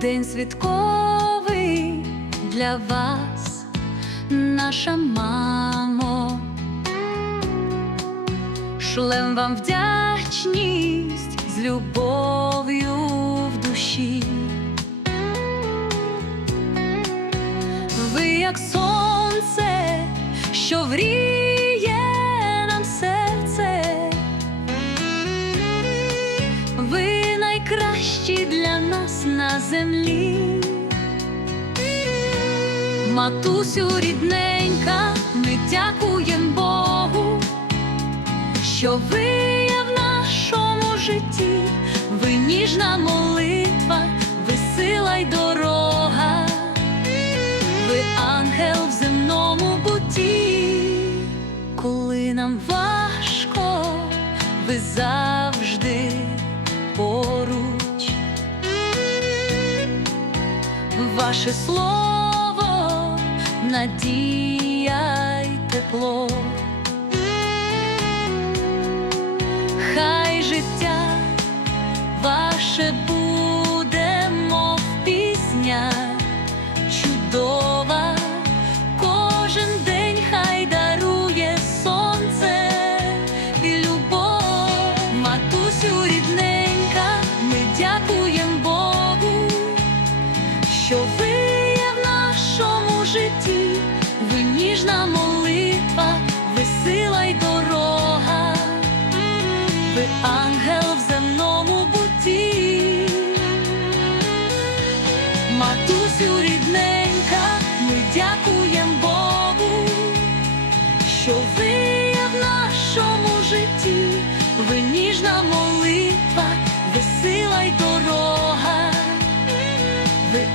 день святковий для вас, наша мамо, шлем вам вдячність з любов'ю в душі. Ви як сонце, що вріє нам найкращі для нас на землі. Матусю рідненька, ми дякуємо Богу, що ви є в нашому житті, ви ніжна молитва, ви сила й дорога, ви ангел в земному буті, коли нам важко, ви завжди Ваше слово, надія й тепло. Хай життя ваше буде, матусю рідненька, ми дякуємо Богу, що ви є в нашому житті, ви ніжна молитва, весила й дорога. ви